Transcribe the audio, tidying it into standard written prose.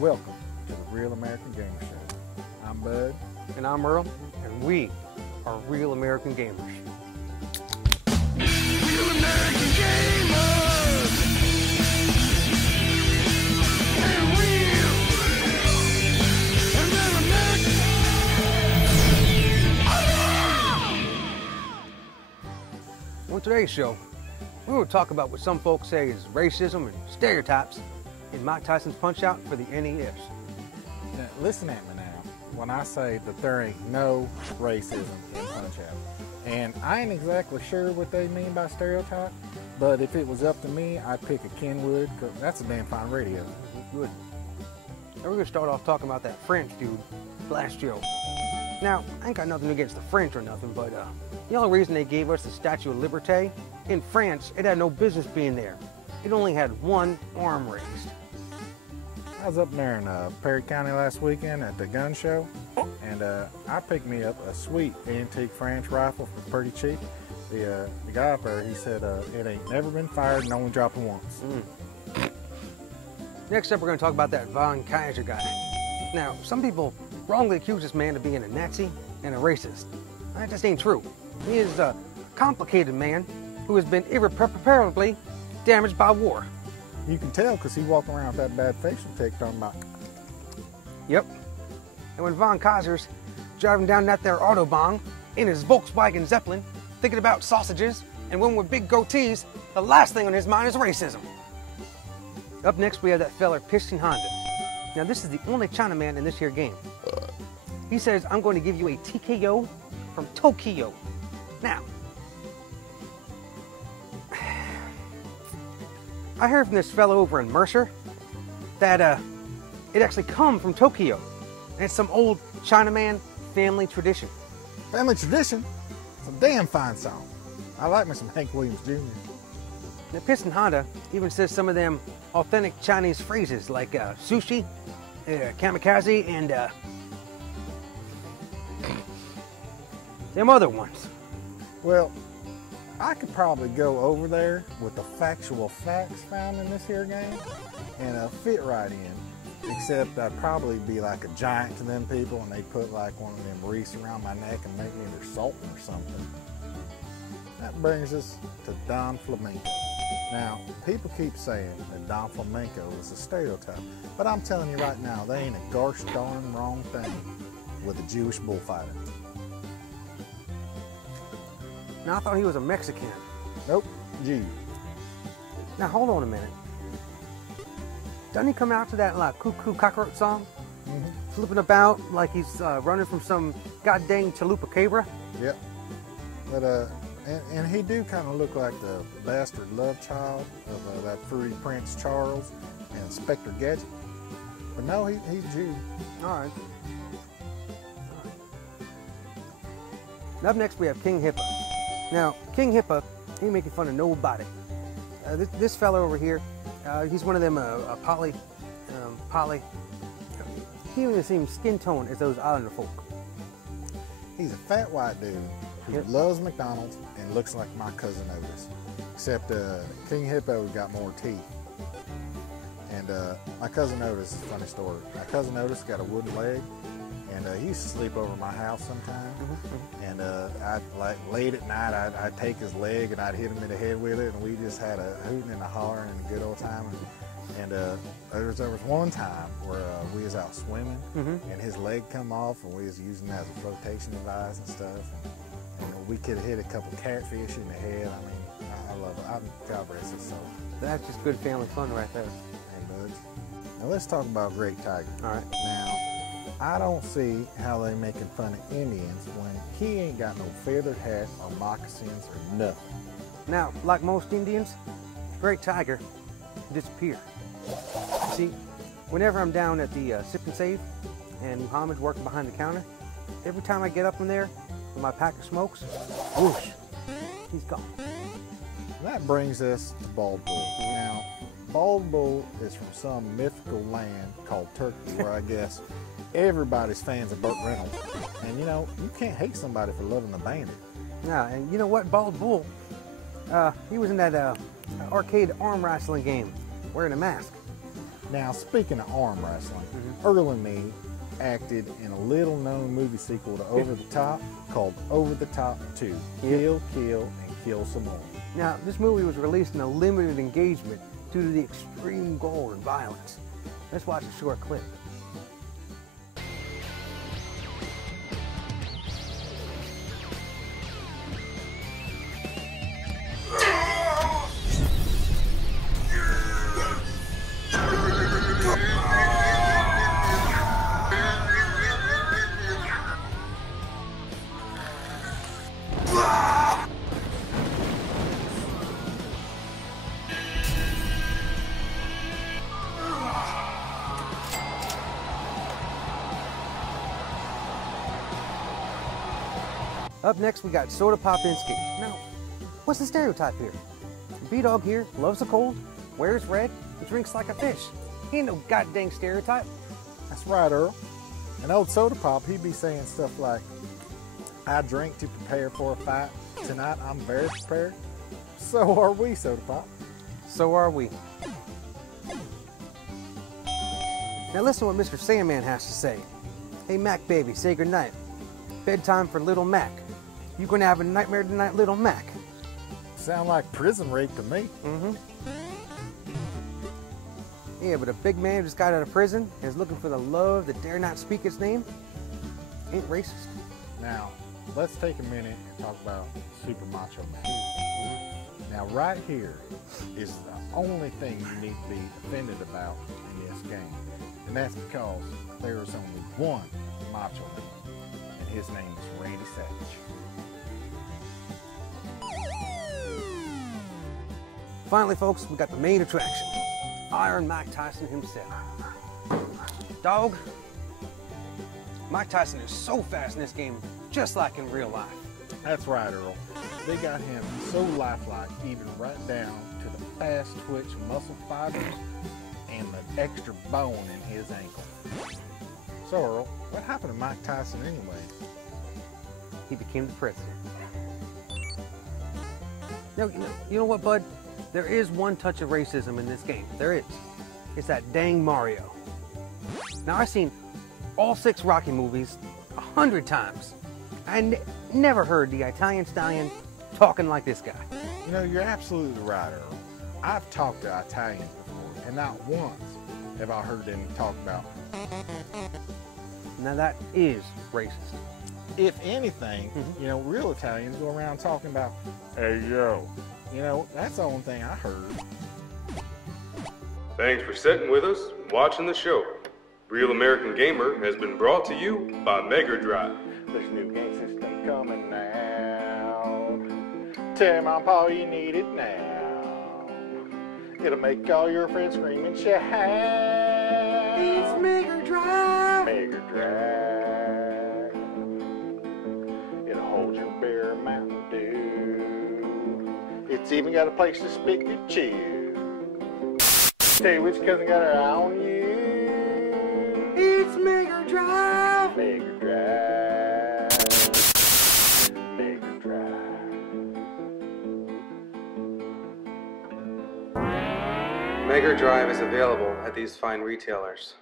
Welcome to the Real American Gamer Show. I'm Bud. And I'm Earl, and we are Real American Gamers. Real American Gamers! And real American! On today's show, we will talk about what some folks say is racism and stereotypes in Mike Tyson's Punch-Out for the NES. Now, listen at me now when I say that there ain't no racism in Punch-Out. And I ain't exactly sure what they mean by stereotype, but if it was up to me, I'd pick a Kenwood, because that's a damn fine radio. Good. Now we're going to start off talking about that French dude, Blast Joe. Now, I ain't got nothing against the French or nothing, but the only reason they gave us the Statue of Liberté, in France, it had no business being there. It only had one arm raised. I was up there in Perry County last weekend at the gun show, and I picked me up a sweet antique French rifle for pretty cheap. The guy up there, he said it ain't never been fired and only dropped once. Next up, we're going to talk about that Von Kaiser guy. Now, some people wrongly accuse this man of being a Nazi and a racist. That just ain't true. He is a complicated man who has been irreparably damaged by war. You can tell because he walking around with that bad facial tick talking about. Yep. And when Von Kaiser's driving down that there Autobahn in his Volkswagen Zeppelin, thinking about sausages and women with big goatees, the last thing on his mind is racism. Up next, we have that feller Piston Honda. Now, this is the only Chinaman in this here game. He says, I'm going to give you a TKO from Tokyo. Now, I heard from this fellow over in Mercer that it actually come from Tokyo. And it's some old Chinaman family tradition. Family tradition? It's a damn fine song. I like me some Hank Williams Jr. Now, Piston Honda even says some of them authentic Chinese phrases like sushi, kamikaze, and them other ones. Well, I could probably go over there with the factual facts found in this here game and fit right in, except I'd probably be like a giant to them people and they put like one of them wreaths around my neck and make me their sultan or something. That brings us to Don Flamenco. Now, people keep saying that Don Flamenco is a stereotype, but I'm telling you right now, they ain't a gosh darn wrong thing with a Jewish bullfighter. Now, I thought he was a Mexican. Nope, Jew. Now, hold on a minute. Doesn't he come out to that like cuckoo cockroach song? Flipping about like he's running from some goddamn chalupa cabra? Yep. But and he do kind of look like the bastard love child of that fruity Prince Charles and Inspector Gadget. But no, he's Jew. All right. Up next, we have King Hippo. Now, King Hippo, he ain't making fun of nobody. This fella over here, he's one of them poly. He even seems skin tone as those Islander folk. He's a fat white dude who loves McDonald's and looks like my cousin Otis. Except King Hippo got more teeth. And my cousin Otis is a funny story. My cousin Otis got a wooden leg, and he used to sleep over my house sometime. And I'd like late at night, I'd take his leg and I'd hit him in the head with it, and we just had a hooting and a hollering and a good old time. And there was one time where we was out swimming, and his leg come off, and we was using it as a flotation device and stuff. And we could have hit a couple catfish in the head. I mean, I love it. God rest his soul. That's just good family fun right there. Hey, buds. Now let's talk about Great Tiger. All right. Now, I don't see how they making fun of Indians when he ain't got no feathered hat or moccasins or nothing. Now, like most Indians, Great Tiger disappeared. See, whenever I'm down at the Sip and Save and Muhammad's working behind the counter, every time I get up in there with my pack of smokes, whoosh, he's gone. And that brings us to Bald Bull. Now, Bald Bull is from some mythical land called Turkey, where I guess everybody's fans of Burt Reynolds. And you know, you can't hate somebody for loving the bandit. Yeah, and you know what? Bald Bull, he was in that arcade arm wrestling game wearing a mask. Now, speaking of arm wrestling, Earl and me acted in a little-known movie sequel to Over the Top called Over the Top 2, Kill, Kill, and Kill Some More. Now, this movie was released in a limited engagement due to the extreme gore and violence. Let's watch a short clip. Up next, we got Soda Popinski. Now, what's the stereotype here? B-Dog here loves the cold, wears red, and drinks like a fish. He ain't no goddamn stereotype. That's right, Earl. And old Soda Pop, he'd be saying stuff like, I drink to prepare for a fight. Tonight, I'm very prepared. So are we, Soda Pop. So are we. Now listen to what Mr. Sandman has to say. Hey, Mac baby, say goodnight. Bedtime for little Mac. You gonna have a nightmare tonight, little Mac? Sound like prison rape to me. Yeah, but a big man who just got out of prison and is looking for the love that dare not speak its name ain't racist. Now, let's take a minute and talk about Super Macho Man. Now, right here is the only thing you need to be offended about in this game. And that's because there is only one Macho Man, and his name is Randy Savage. Finally, folks, we got the main attraction. Iron Mike Tyson himself. Dog, Mike Tyson is so fast in this game, just like in real life. That's right, Earl. They got him so lifelike, even right down to the fast twitch muscle fibers and the extra bone in his ankle. So, Earl, what happened to Mike Tyson anyway? He became the president. Now, you know what, bud? There is one touch of racism in this game. There is. It's that dang Mario. Now, I've seen all 6 Rocky movies 100 times. I never heard the Italian stallion talking like this guy. You know, you're absolutely right, Earl. I've talked to Italians before, and not once have I heard them talk about. Now, that is racist. If anything, you know, real Italians go around talking about, hey, yo. You know, that's the only thing I heard. Thanks for sitting with us and watching the show. Real American Gamer has been brought to you by Mega Drive. This new game system coming now. Tell Mom and Pa you need it now. It'll make all your friends scream and shout. It's Mega Drive. Mega Drive. It'll hold your beer Mountain Dew. It's even got a place to spit your chew. Tell you which cousin got her eye on you. It's Mega Drive. Mega Drive. Mega Drive. Mega Drive is available at these fine retailers.